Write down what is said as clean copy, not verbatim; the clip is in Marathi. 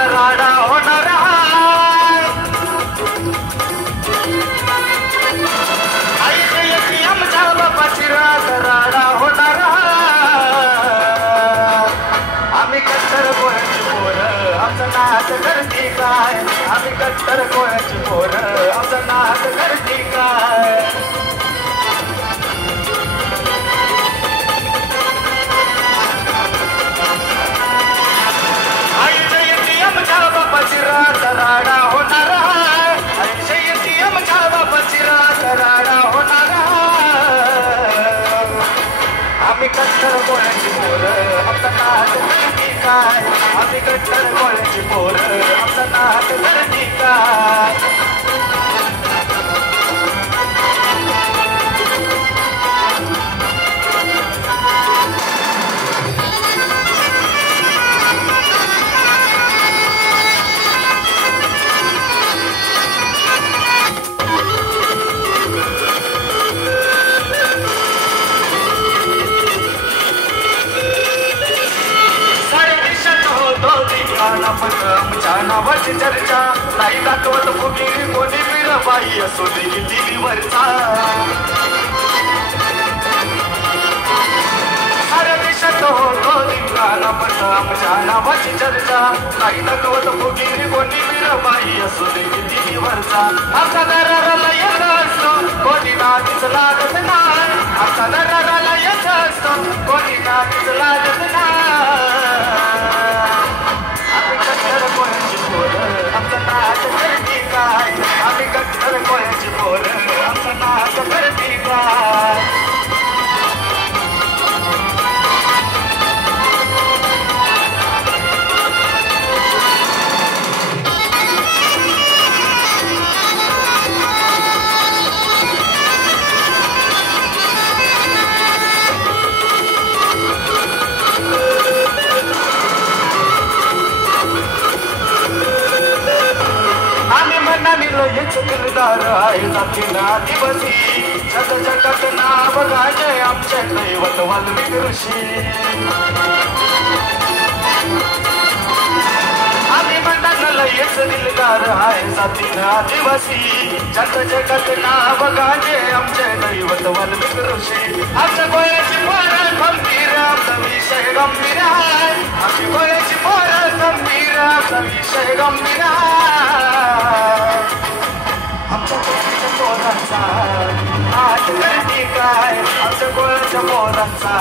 राडा होणार आई जयती आमच्या बापाची रात राडा होणार आम्ही कट्टर कोणाची पोरं आमचं नाच करती काय आम्ही कट्टर कोणाची पोरं आमचं नाच करती काय रात राडा होणार जयती आमच्या बापाची रात राडा होणार आम्ही कट्टर कोणाची पोरं आमचा नाच करती काय आम्ही कट्टर कोणाची पोरं आमचा नाच करती काय आमच्या नावाची चर्चा नाही दाखवत फुगीर कोणी मीराबाई असो दे टीव्हीवरचा साऱ्या देशात होतो धिंगाणापट आमच्या नावाची चर्चा नाही दाखवत फुगीर कोणी मीराबाई असो दे टीव्हीवरचा आमचा दराराला येत असतो कोणी नातीच लागत नाही आमचा दराराला येत असतो कोणी नातीच लागत नाही आमचं नाच करती काय आम्ही कट्टर कोणाची पोरं आमचं नाच करती काय किरदार आहे जातीला दिवसी जग जगत नाव गाजे आमचे दैवत वाल्मिक ऋषी आम्ही मंडळ येच दिलदार आहे जातीला दिवसी जग जगत नाव गाजे आमचे दैवत वाल्मिक ऋषी आमच्या गोळ्याची पोरं गंभीर आमचा विषय गंभीर आहे आमची गोळ्याची पोरं गंभीर आमचा विषय गंभीर आमच्या गोळ्याच्या पोरांचा नाच करती काय आमच्या गोळ्याच्या पोरांचा